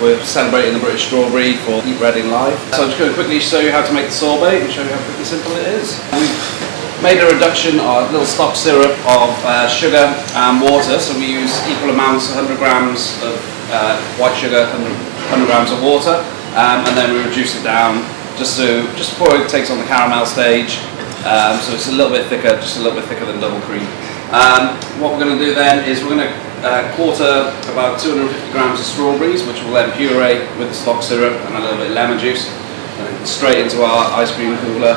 We're celebrating the British strawberry for Hilton Reading Live. So I'm just going to quickly show you how to make the sorbet and show you how quickly simple it is. We've made a reduction of a little stock syrup of sugar and water. So we use equal amounts, 100 grams of white sugar, 100 grams of water, and then we reduce it down just before it takes on the caramel stage. So it's a little bit thicker, just a little bit thicker than double cream. What we're going to do then is we're going to quarter about 250 grams of strawberries, which we'll then puree with the stock syrup and a little bit of lemon juice, and straight into our ice cream cooler,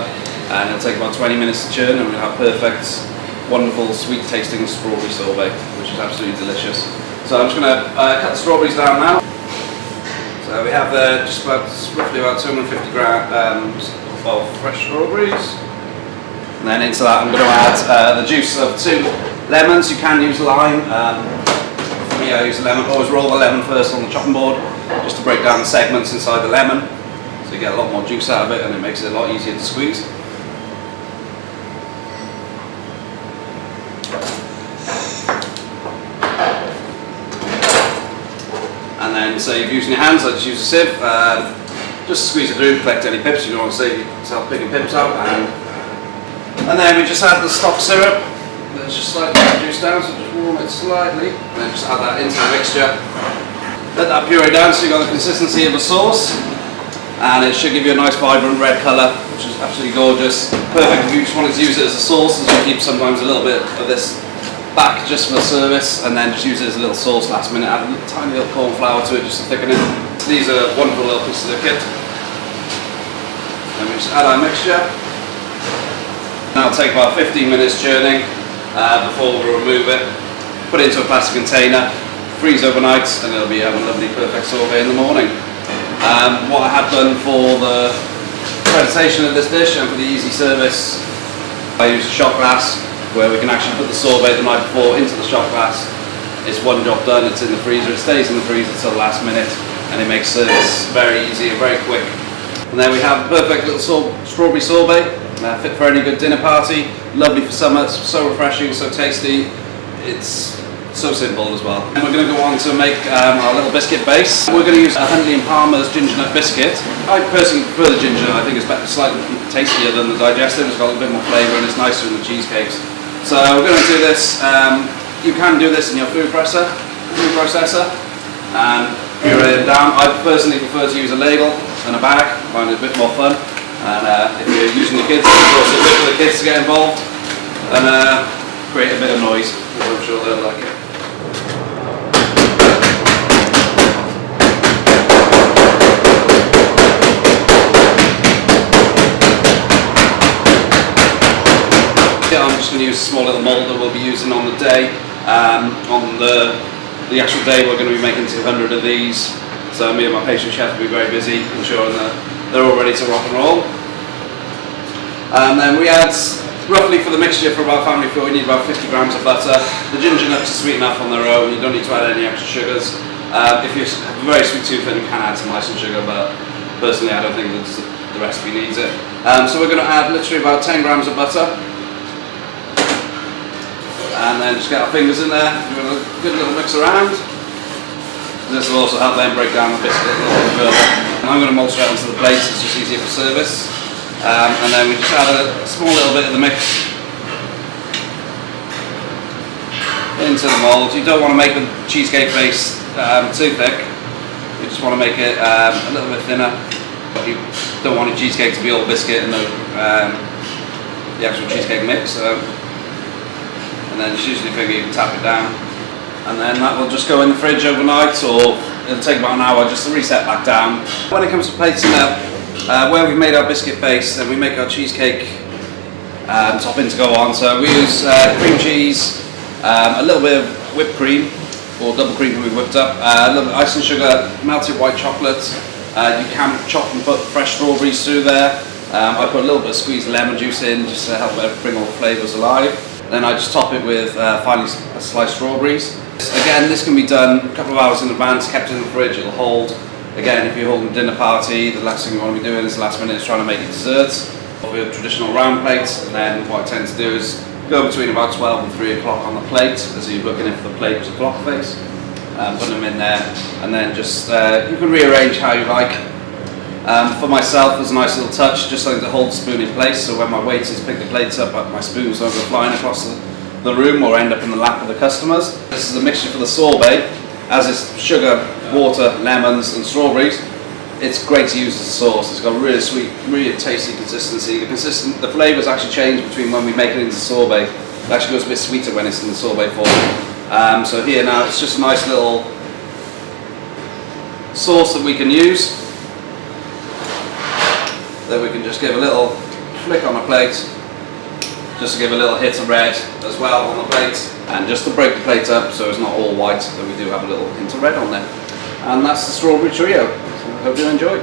and it'll take about 20 minutes to churn, and we'll have perfect, wonderful, sweet tasting strawberry sorbet, which is absolutely delicious. So I'm just going to cut the strawberries down now. So we have just roughly about 250 grams of fresh strawberries. And then into that I'm going to add the juice of 2 lemons. You can use lime. For me, I use a lemon. Always roll the lemon first on the chopping board, just to break down the segments inside the lemon, so you get a lot more juice out of it, and it makes it a lot easier to squeeze. And then, so you're using your hands, I just use a sieve, just squeeze it through, collect any pips. You don't want to save yourself picking pips out. And then we just add the stock syrup. Let's just slightly reduce down, so just warm it slightly. And then just add that into the mixture. Let that puree down so you've got the consistency of a sauce. And it should give you a nice vibrant red colour, which is absolutely gorgeous. Perfect if you just wanted to use it as a sauce, and so keep sometimes a little bit of this back just for service, and then just use it as a little sauce last minute. Add a tiny little corn flour to it just to thicken it. These are wonderful little pieces of kit. Then we just add our mixture. Now it'll take about 15 minutes churning before we remove it. Put it into a plastic container, freeze overnight, and it'll be a lovely perfect sorbet in the morning. What I have done for the presentation of this dish and for the easy service, I use a shot glass where we can actually put the sorbet the night before into the shot glass. It's one job done, it's in the freezer, it stays in the freezer until the last minute, and it makes service very easy and very quick. And then we have a perfect little strawberry sorbet. Fit for any good dinner party, lovely for summer, it's so refreshing, so tasty, it's so simple as well. And we're going to go on to make our little biscuit base. We're going to use a Huntley & Palmer's ginger nut biscuit. I personally prefer the ginger nut. I think it's better, slightly tastier than the digestive, it's got a bit more flavour and it's nicer in the cheesecakes. So we're going to do this, you can do this in your food processor and puree it down. I personally prefer to use a ladle and a bag, I find it a bit more fun. And if you're using the kids, of course, it's good for the kids to get involved and create a bit of noise, which I'm sure they'll like it. I'm just going to use a small little mould that we'll be using on the day. On the actual day, we're going to be making 200 of these. So me and my pastry chef will be very busy ensuring that they're all ready to rock and roll. And then we add, roughly for the mixture for our family four, we need about 50 grams of butter. The ginger nuts are sweet enough on their own, you don't need to add any extra sugars. If you have a very sweet tooth, then you can add some icing sugar, but personally I don't think the recipe needs it. So we're going to add literally about 10 grams of butter. And then just get our fingers in there, give it a good little mix around. This will also help them break down the biscuit a little bit further. And I'm going to mold straight onto the plates, it's just easier for service. And then we just add a small little bit of the mix into the mould. You don't want to make the cheesecake base too thick, you just want to make it a little bit thinner. You don't want your cheesecake to be all biscuit and no the actual cheesecake mix. And then just using your finger you can tap it down. And then that will just go in the fridge overnight, or it'll take about an hour just to reset back down. When it comes to plating up, where we've made our biscuit base, then we make our cheesecake topping to go on. So we use cream cheese, a little bit of whipped cream, or double cream can be whipped up, a little bit of icing sugar, melted white chocolate. You can chop and put fresh strawberries through there. I put a little bit of squeezed lemon juice in just to help bring all the flavours alive. Then I just top it with finely sliced strawberries. Again, this can be done a couple of hours in advance, kept in the fridge, it'll hold. Again, if you're holding a dinner party, the last thing you want to be doing is the last minute is trying to make your desserts. We have traditional round plates, and then what I tend to do is go between about 12 and 3 o'clock on the plate, as you're looking in for the plate with a clock face. putting them in there, and then just you can rearrange how you like. For myself, there's a nice little touch, just something to hold the spoon in place, so when my waiters pick the plates up, my spoons don't go flying across the room or end up in the lap of the customers. This is a mixture for the sorbet. As it's sugar, water, lemons and strawberries, it's great to use as a sauce. It's got a really sweet, really tasty consistency. The flavours actually change between when we make it into sorbet. It actually goes a bit sweeter when it's in the sorbet form. So here now, it's just a nice little sauce that we can use. That we can just give a little flick on a plate, just to give a little hit of red as well on the plate, and just to break the plate up so it's not all white, that we do have a little hint of red on there. And that's the strawberry trio. So I hope you enjoy.